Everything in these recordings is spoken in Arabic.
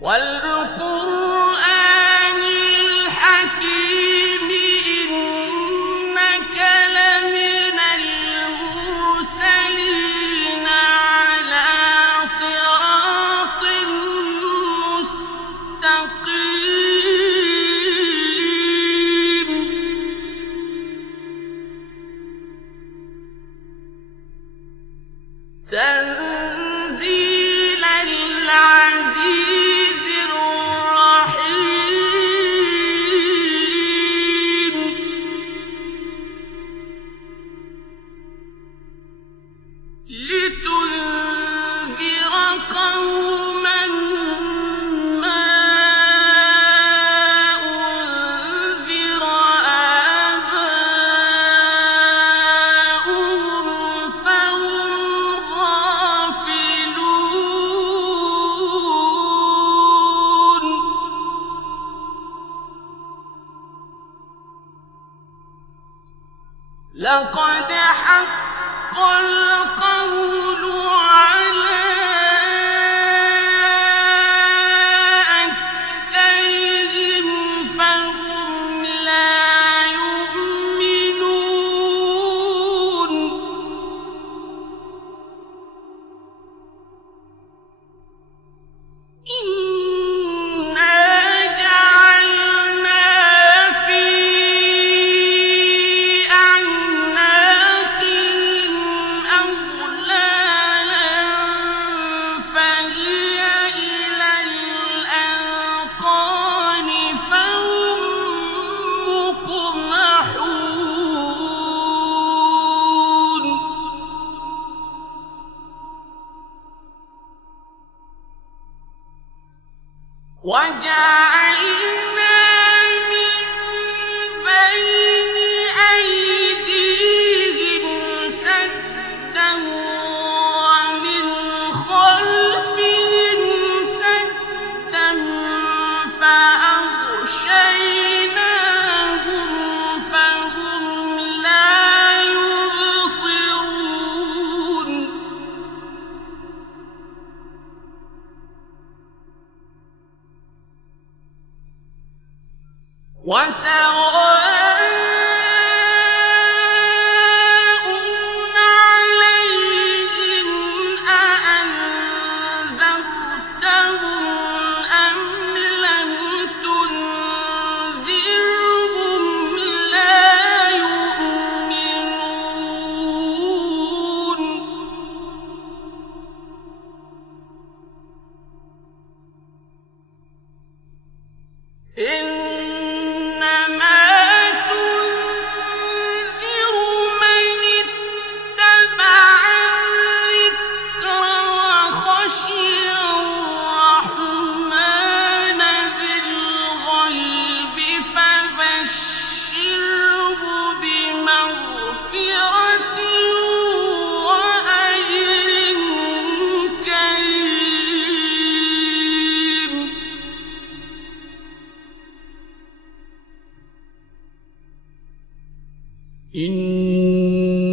وَالْقُرْآنِ الْحَكِيمِ إِنَّكَ لَمِنَ الْمُرْسَلِينَ عَلَىٰ صِرَاطٍ مُّسْتَقِيمٍ تَنزِيلَ الْعَزِيزِ الرَّحِيمِ لِتُنذِرَ قَوْمًا مَّا أُنذِرَ آبَاؤُهُمْ فَهُمْ غَافِلُونَ لَقَدْ حَقَّ الْقَوْلُ عَلَىٰ أَكْثَرِهِمْ فَهُمْ لَا يُؤْمِنُونَ إِنَّا جَعَلْنَا فِي أَعْنَاقِهِمْ أَغْلَالًا فَهِيَ إِلَى الْأَذْقَانِ فَهُم مُّقْمَحُونَ وَجَعَلْنَا مِن بَيْنِ أَيْدِيهِمْ سَدًّا وَمِنْ خَلْفِهِمْ سَدًّا فَأَغْشَيْنَاهُمْ فَهُمْ لَا يُبْصِرُونَ وَسَوَاءٌ عَلَيْهِمْ أَأَنذَرْتَهُمْ أَمْ لَمْ تُنذِرْهُمْ لَا يُؤْمِنُونَ إِنَّمَا تُنذِرُ مَنِ اتَّبَعَ الذِّكْرَ وَخَشِيَ الرَّحْمَٰنَ بِالْغَيْبِ فَبَشِّرْهُ بِمَغْفِرَةٍ وَأَجْرٍ كَرِيمٍ إِنَّا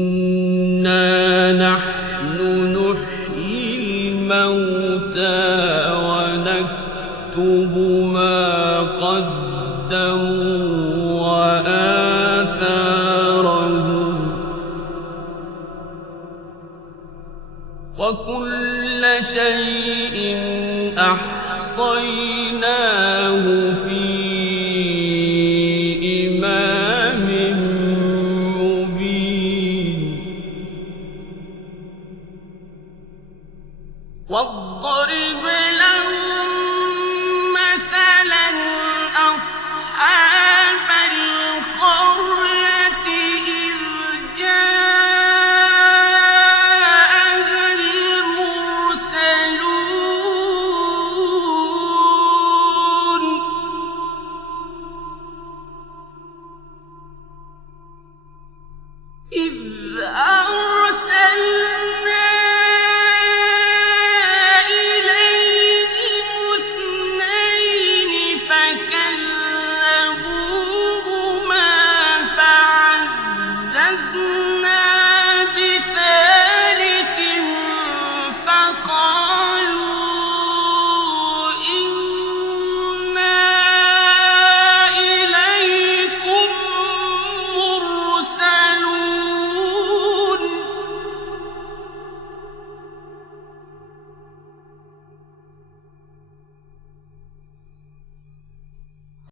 نَحْنُ نُحْيِي الْمَوْتَىٰ وَنَكْتُبُ مَا قَدَّمُوا وَآثَارَهُمْ وَكُلَّ شَيْءٍ أَحْصَيْنَاهُ فِي إِمَامٍ مُّبِينٍ واضرب